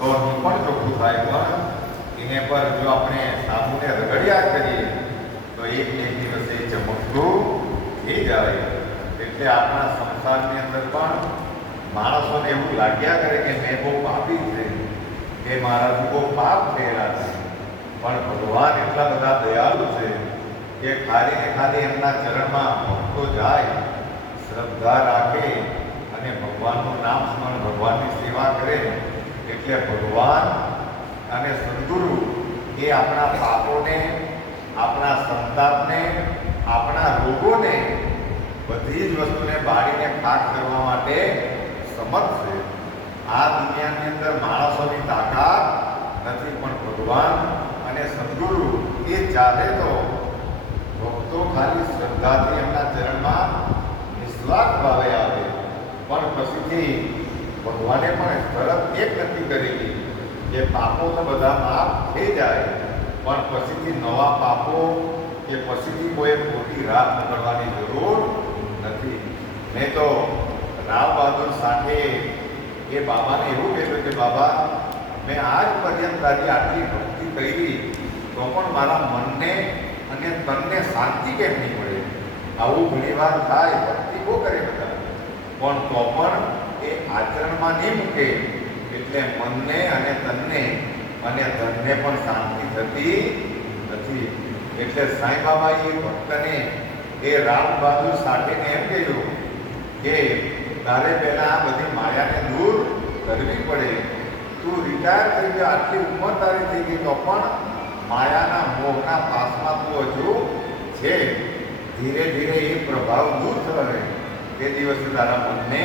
તો એ પણ ચોખ્ખું થાય, પણ એને પર જો આપણે સાબુને રગડિયા કરીએ તો એક દિવસે ચમકતું થઈ જાય. એટલે આપણા સંસારની અંદર પણ માણસોને એવું લાગ્યા કરે કે મેં બહુ પાપી છે, કે મારાથી બહુ પાપ થયેલા છે, પણ ભગવાન એટલા બધા દયાળુ છે કે ખાલી ને ખાલી એમના ચરણમાં ભક્તો જાય, શ્રદ્ધા રાખે અને ભગવાનનું નામ સ્મરણ, ભગવાનની સેવા કરે, એટલે ભગવાન અને સદગુરુ એ આપણા પાપોને, આપણા સંતાપને, આપણા રોગોને, બધી જ વસ્તુને બાળીને ખાક કરવા માટે સમર્થ છે. આ દુનિયાની અંદર માણસોની તાકાત નથી, પણ ભગવાન અને સદગુરુ એ ચાલે તો ભક્તો ખાલી શ્રદ્ધાથી એમના ચરણમાં નિસ્વાર્થ ભાવે આવે. પણ પછીથી ભગવાને પણ શરત એક નક્કી કરેલી કે પાપો તો બધા માફ થઈ જાય, પણ પછીથી નવા પાપો કે પછીથી કોઈ ખોટી રાહ પકડવાની જરૂર નથી. નહીં તો રાવ બહાદુર સાથે એ બાબાને એવું કહેલું કે બાબા, મેં આજ પર્યંત તારી આટલી ભક્તિ કરી તો પણ મારા મનને અને તનને શાંતિ કેમ નહીં મળે? આવું ઘણી વાર થાય, ભક્તિ બહુ કરે બધા, પણ તો પણ એ આચરણમાં નહીં મૂકે, એટલે મનને અને તનને અને ધનને પણ શાંતિ થતી નથી. એટલે સાંઈ બાબાએ ભક્તને એ રામ બહાદુર સાથેને એમ કહ્યું કે તારે પહેલાં આ બધી માયાને દૂર કરવી પડે. તું રિટાયર થઈ ગયો, આટલી ઉંમર તારી થઈ ગઈ, તો પણ માયાના મોહના પાસમાં તું હજુ છે. ધીરે ધીરે એ પ્રભાવ દૂર થશે, તે દિવસે તારા મનને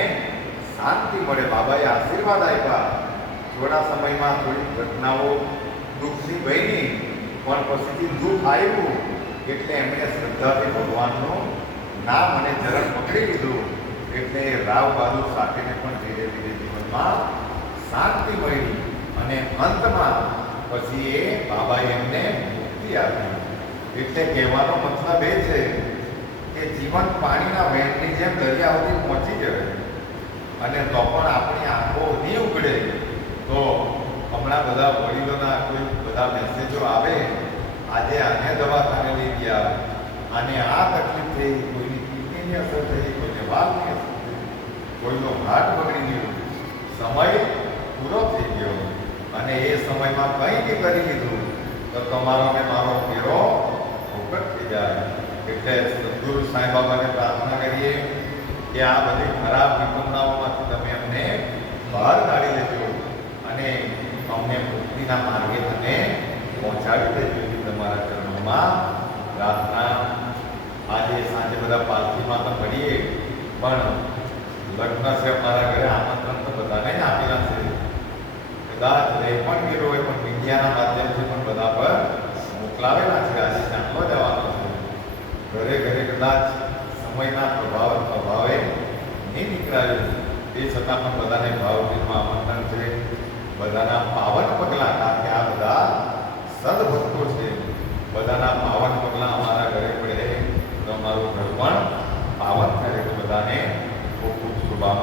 શાંતિ મળે. બાબાએ આશીર્વાદ આપ્યા. થોડા સમયમાં થોડી ઘટનાઓ દુઃખની બની, પણ પછીથી દુઃખ આવ્યું, એટલે એમણે શ્રદ્ધાથી ભગવાનનું નામ અને ચરણ પકડી લીધું. એટલે રાવ બહાદુર સાથેને પણ ધીરે ધીરે જીવનમાં શાંતિ મળી, અને અંતમાં પછી એ બાબાએ એમને મુક્તિ આપી. એટલે કહેવાનો મતલબ એ છે કે જીવન પાણીના વહેણની જેમ દરિયા સુધી પહોંચી જાય, અને તો પણ આપણી આંખો નહીં ઉગડે. તો હમણાં બધા વડીલોના કોઈ બધા મેસેજો આવે, આજે આને દવાખાને લઈ ગયા, આને આ તકલીફ થઈ, કોઈની કિડનીની અસર થઈ, કોઈને વાલની અસર થઈ, કોઈનો હાથ બગડી ગયો. સમય પૂરો થઈ ગયો, અને એ સમયમાં કંઈ બી કરી લીધું તો તમારો ને મારો ફેરો ફોકટ થઈ જાય. એટલે સદગુરુ સાંઈ બાબાને પ્રાર્થના કરીએ કે આ બધી ખરાબ વિકમનાઓમાંથી તમે અમને બહાર કાઢી લેજો, અને અમને મુક્તિના માર્ગે તમે પહોંચાડી દેજો. તમારા ચરણોમાં પ્રાર્થના. આજે સાંજે બધા પાલખીમાં તો મળીએ, પણ લગ્ન છે અમારા ઘરે, આમંત્રણ તો બધાને જ આપેલા છે. કદાચ રહી પણ ગયેલો હોય, પણ મીડિયાના માધ્યમથી પણ બધા પર મોકલાવેલા છે. આજે ચાંદલો જવાનો છે. ઘરે ઘરે કદાચ સમયના અભાવે નહીં નીકળાયું, તે છતાં પણ બધાને ભાવભીમાં આમંત્રણ છે. બધાના પાવન પગલાં, કારણ કે આ બધા સદભક્તો